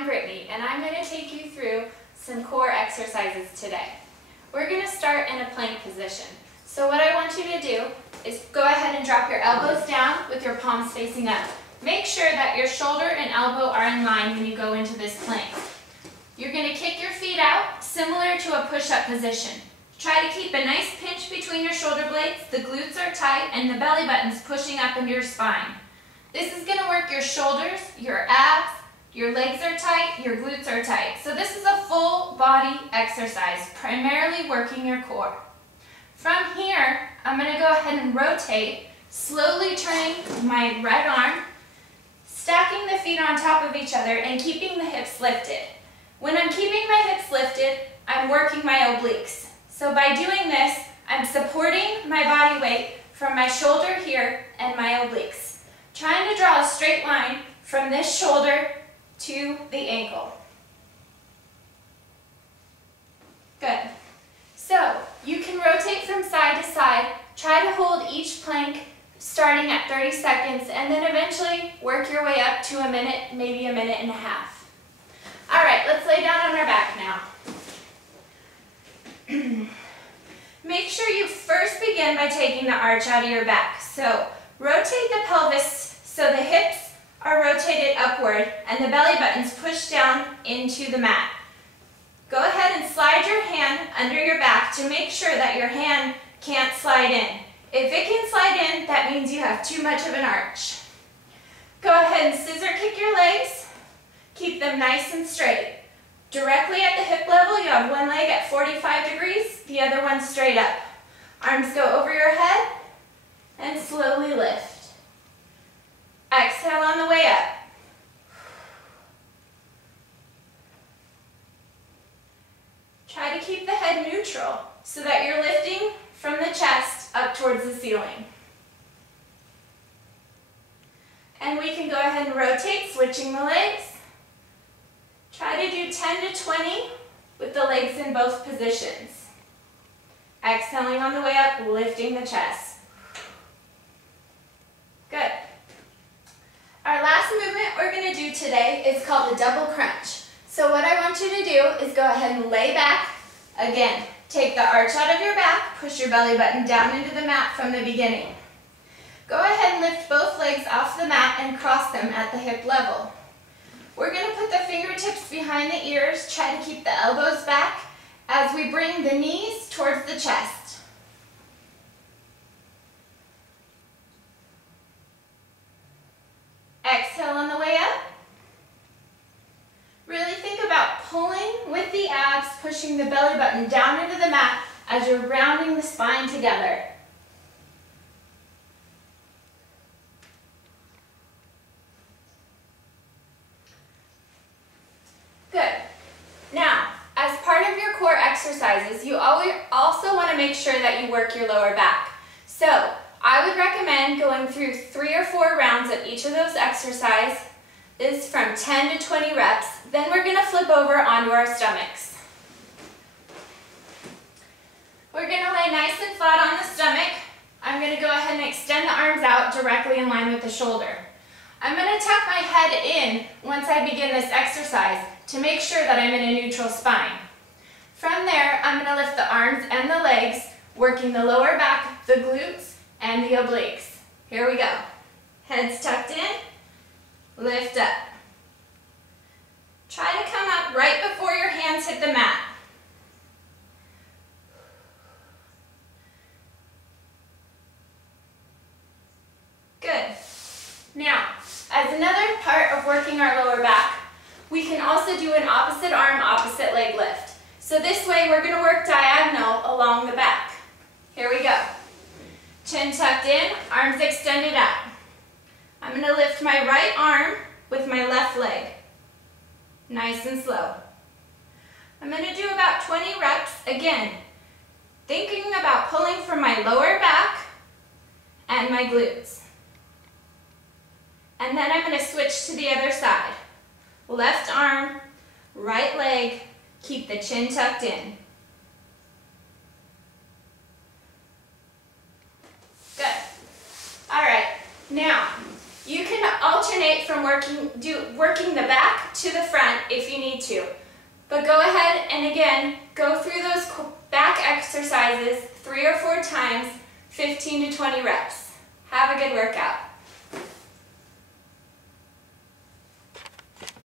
I'm Brittany, and I'm going to take you through some core exercises today. We're going to start in a plank position. So what I want you to do is go ahead and drop your elbows down with your palms facing up. Make sure that your shoulder and elbow are in line when you go into this plank. You're going to kick your feet out, similar to a push-up position. Try to keep a nice pinch between your shoulder blades, the glutes are tight, and the belly button's pushing up into your spine. This is going to work your shoulders, your abs, your legs are tight, your glutes are tight. So this is a full body exercise, primarily working your core. From here, I'm going to go ahead and rotate, slowly turning my right arm, stacking the feet on top of each other and keeping the hips lifted. When I'm keeping my hips lifted, I'm working my obliques. So by doing this, I'm supporting my body weight from my shoulder here and my obliques. Trying to draw a straight line from this shoulder to the ankle. Good. So you can rotate from side to side. Try to hold each plank starting at 30 seconds and then eventually work your way up to a minute, maybe a minute and a half. All right, let's lay down on our back now. Make sure you first begin by taking the arch out of your back. So rotate the pelvis so the hips are rotated upward and the belly button's pushed down into the mat. Go ahead and slide your hand under your back to make sure that your hand can't slide in. If it can slide in, that means you have too much of an arch. Go ahead and scissor kick your legs. Keep them nice and straight. Directly at the hip level, you have one leg at 45 degrees, the other one straight up. Arms go over your head and slowly lift. Exhale on the way up. Try to keep the head neutral so that you're lifting from the chest up towards the ceiling. And we can go ahead and rotate, switching the legs. Try to do 10 to 20 with the legs in both positions. Exhaling on the way up, lifting the chest. Good. Our last movement we're going to do today is called a double crunch. So what I want you to do is go ahead and lay back. Again, take the arch out of your back, push your belly button down into the mat from the beginning. Go ahead and lift both legs off the mat and cross them at the hip level. We're going to put the fingertips behind the ears, try to keep the elbows back as we bring the knees towards the chest. Exhale on the way up. Really think about pulling with the abs, pushing the belly button down into the mat as you're rounding the spine together. Good. Now, as part of your core exercises, you also want to make sure that you work your lower back. So, I would recommend going through 3 or 4 rounds of each of those exercises from 10 to 20 reps. Then we're going to flip over onto our stomachs. We're going to lay nice and flat on the stomach. I'm going to go ahead and extend the arms out directly in line with the shoulder. I'm going to tuck my head in once I begin this exercise to make sure that I'm in a neutral spine. From there, I'm going to lift the arms and the legs, working the lower back, the glutes, and the obliques. Here we go. Head's tucked in, lift up. Try to come up right before your hands hit the mat. Good. Now, as another part of working our lower back, we can also do an opposite arm, opposite leg lift. So this way we're going to work diagonal along the back. Here we go. Chin tucked in, arms extended out. I'm going to lift my right arm with my left leg. Nice and slow. I'm going to do about 20 reps, again, thinking about pulling from my lower back and my glutes. And then I'm going to switch to the other side. Left arm, right leg, keep the chin tucked in. Good. All right, now You can alternate from working the back to the front if you need to. But go ahead and again, go through those back exercises 3 or 4 times, 15 to 20 reps. Have a good workout.